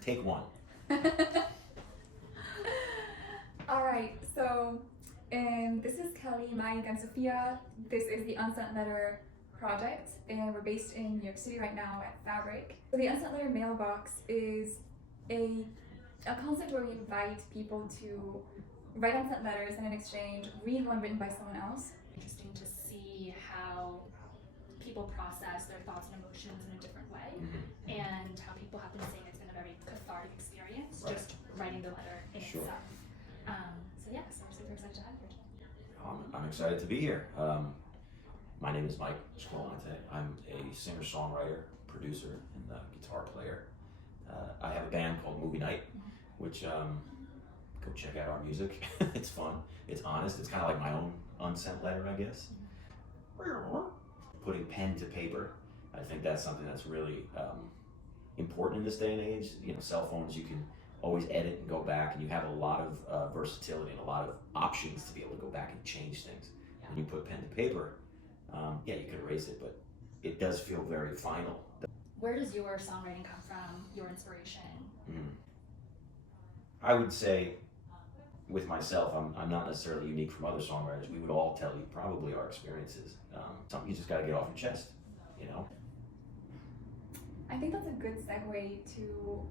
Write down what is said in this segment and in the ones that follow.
Take one. All right, so this is Kelly, Mike, and Sophia. This is the Unsent Letter project, and we're based in New York City right now at Fabric. So the Unsent Letter Mailbox is a concept where we invite people to write unsent letters and in exchange read one written by someone else. Interesting to see how people process their thoughts and emotions in a different way, and how people have been saying it's been a very cathartic experience, just writing the letter in itself. So yeah, so we're super excited to have you today. I'm excited to be here. My name is Mike Squillante. I'm a singer-songwriter, producer, and guitar player. I have a band called Movie Night, which go check out our music. It's fun. It's honest. It's kind of like my own unsent letter, I guess. Putting pen to paper. I think that's something that's really important in this day and age. You know, cell phones, you can always edit and go back, and you have a lot of versatility and a lot of options to be able to go back and change things. When you put pen to paper, yeah, you could erase it, but it does feel very final. Where does your songwriting come from, your inspiration? I would say, with myself, I'm not necessarily unique from other songwriters. We would all tell you probably our experiences. Something you just got to get off your chest, you know? I think that's a good segue to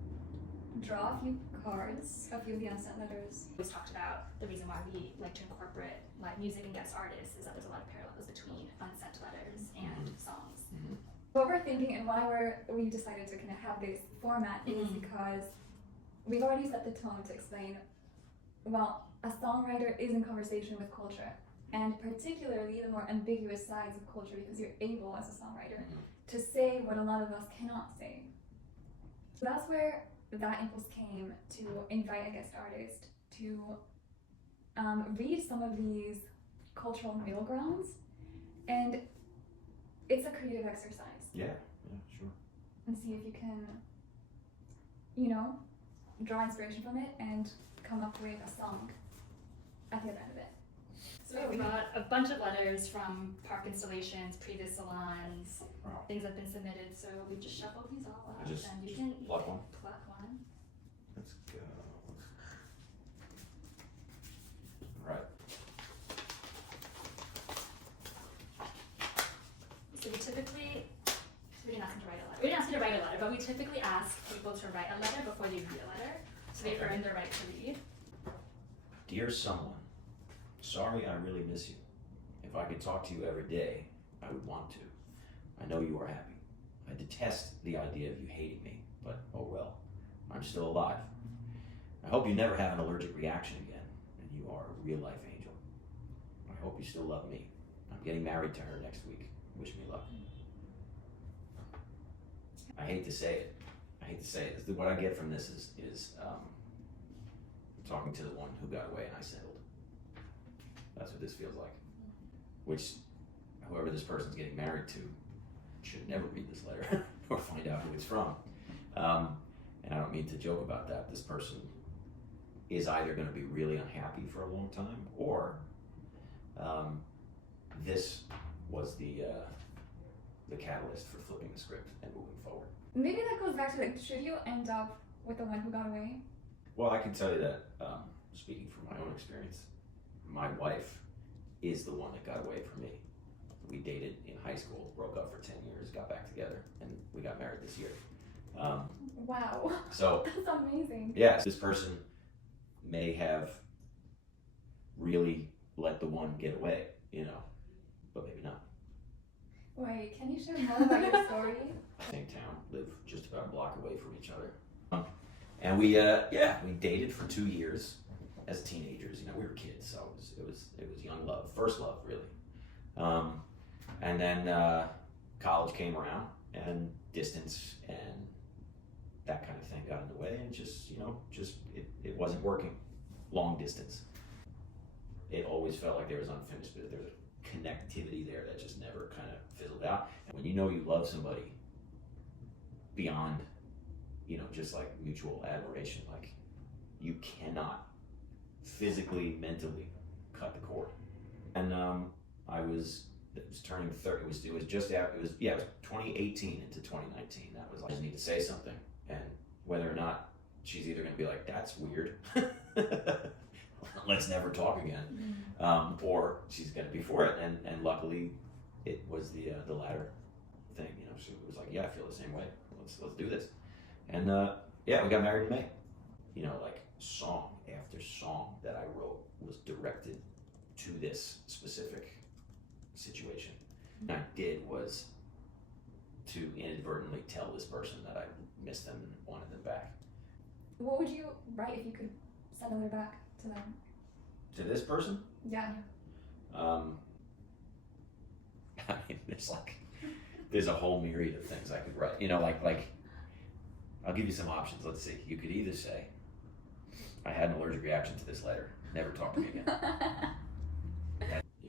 draw a few cards, a few of the unsent letters. We talked about the reason why we like to incorporate live music and guest artists is that there's a lot of parallels between unsent letters and songs. What we're thinking and why we decided to kind of have this format is because we've already set the tone to explain, well, a songwriter is in conversation with culture, and particularly the more ambiguous sides of culture, because you're able as a songwriter to say what a lot of us cannot say. So that's where that impulse came to invite a guest artist to read some of these cultural middle grounds, and it's a creative exercise. Yeah, sure. And see if you can, you know, draw inspiration from it and come up with a song at the other end of it. So we got a bunch of letters from park installations, previous salons, things that have been submitted. So we just shuffled these all up, and you can pluck one. Let's go. Right. So we didn't ask them to write a letter. We didn't ask you to write a letter, but we typically ask people to write a letter before they read a letter, so they earn their right to read. Dear someone, sorry I really miss you. If I could talk to you every day, I would want to. I know you are happy. I detest the idea of you hating me, but oh well, I'm still alive. I hope you never have an allergic reaction again, and you are a real life angel. I hope you still love me. I'm getting married to her next week. Wish me luck. I hate to say it. What I get from this is talking to the one who got away and I settled. That's what this feels like. Which, whoever this person's getting married to should never read this letter or find out who it's from. And I don't mean to joke about that. This person is either going to be really unhappy for a long time, or this was the catalyst for flipping the script and moving forward. Maybe that goes back to, like, should you end up with the one who got away? Well, I can tell you that, speaking from my own experience, my wife is the one that got away from me. We dated in high school, broke up for 10 years, got back together, and we got married this year. Wow. So that's amazing. Yes, this person may have really let the one get away, you know, but maybe not. Wait, can you share more about your story? Same town, live just about a block away from each other. And we dated for 2 years as teenagers. You know, we were kids, so it was young love, first love, really. And then college came around, and distance and that kind of thing got in the way, and it wasn't working. Long distance. It always felt like there was unfinished, but there's a connectivity there that just never kind of fizzled out. And when you know you love somebody beyond, you know, just like mutual admiration, like, you cannot physically, mentally cut the cord. And it was turning 30. It was 2018 into 2019. That was like, I just need to say something. And whether or not she's either going to be like, that's weird, let's never talk again, or she's going to be for it. And luckily, it was the latter thing. You know, she was like, yeah, I feel the same way. Let's do this. And yeah, we got married in May. You know, like song after song that I wrote was directed to this specific situation. And I did was to inadvertently tell this person that I missed them and wanted them back. What would you write if you could send a letter back to them? To this person? Yeah. I mean, there's a whole myriad of things I could write. You know, like I'll give you some options. Let's see. You could either say, I had an allergic reaction to this letter. Never talk to me again.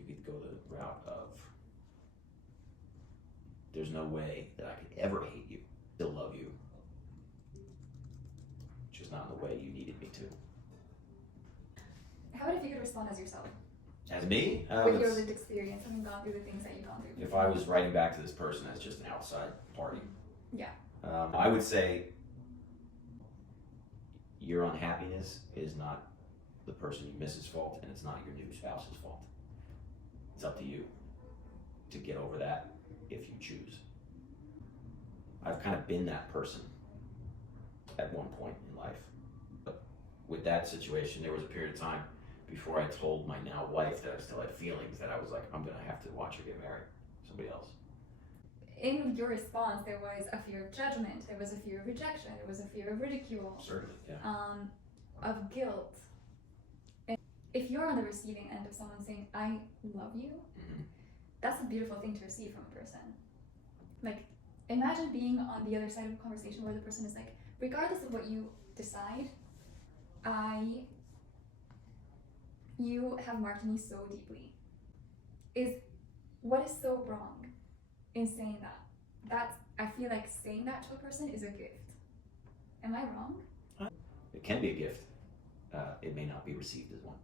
You could go the route of, there's no way that I could ever hate you, still love you, just not in the way you needed me to. How about if you could respond as yourself? As me? With your lived experience, having gone through the things that you've gone through. If I was writing back to this person as just an outside party, Yeah. I would say your unhappiness is not the person you miss's fault, and it's not your new spouse's fault. It's up to you to get over that if you choose. I've kind of been that person at one point in life. But with that situation, there was a period of time before I told my now wife that I still had feelings, that I was like, I'm gonna have to watch her get married to somebody else. In your response, there was a fear of judgment, there was a fear of rejection, there was a fear of ridicule, Certainly, yeah. of guilt. And if you're on the receiving end of someone saying, I love you, that's a beautiful thing to receive from a person. Like, imagine being on the other side of a conversation where the person is like, regardless of what you decide, you have marked me so deeply. What is so wrong in saying that? I feel like saying that to a person is a gift. Am I wrong? It can be a gift. It may not be received as one.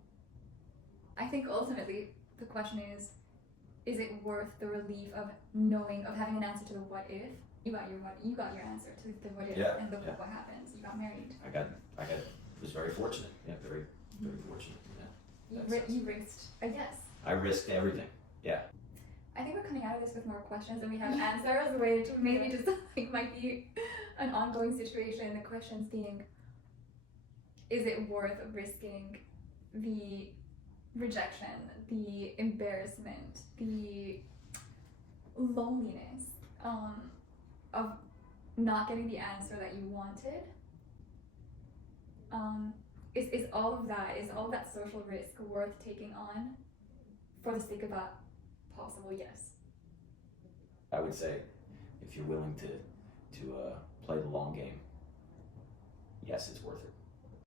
I think ultimately the question is it worth the relief of knowing, of having an answer to the what if? You got your answer to the what if, and look at what happens. You got married. I was very fortunate. Yeah, very, very fortunate. Yeah. You risked a yes. I risked everything. Yeah. I think we're coming out of this with more questions than we have answers, which maybe just like might be an ongoing situation. The questions being, is it worth risking the rejection, the embarrassment, the loneliness of not getting the answer that you wanted? Is all of that social risk worth taking on for the sake of that possible yes? I would say, if you're willing to play the long game, yes, it's worth it.